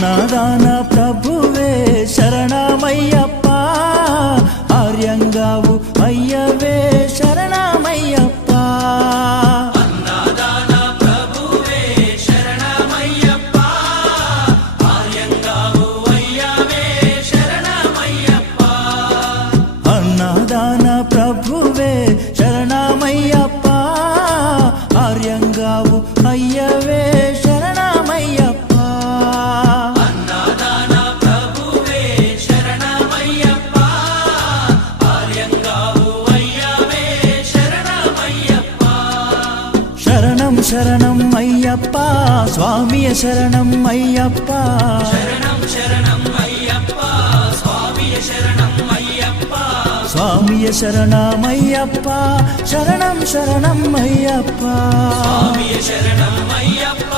అన్నదాన ప్రభువే శరణమయ్యప్ప, ఆర్యంగావు అయ్యవే శరణమయ్యప్ప. అన్నదాన ప్రభువే శరణమయ్యప్ప, ఆర్యంగావు అయ్యవే శరణమయ్యప్ప. అన్నదాన ప్రభువే శరణమయ్యప్ప, ఆర్యంగావు అయ్యవే శరణమయ్యప్ప. అన్నదాన ప్రభువే శరణమయ్యప్ప, ఆర్యంగావు అయ్యవే శరణమయ్యప్ప. శరణం శరణం అయ్యప్ప, స్వామియ శరణం అయ్యప్ప. శరణం శరణం అయ్యప్ప, స్వామియ శరణం అయ్యప్ప. స్వామియ శరణమయ్యప్ప, శరణం శరణం అయ్యప్ప. స్వామియ శరణం అయ్యప్ప.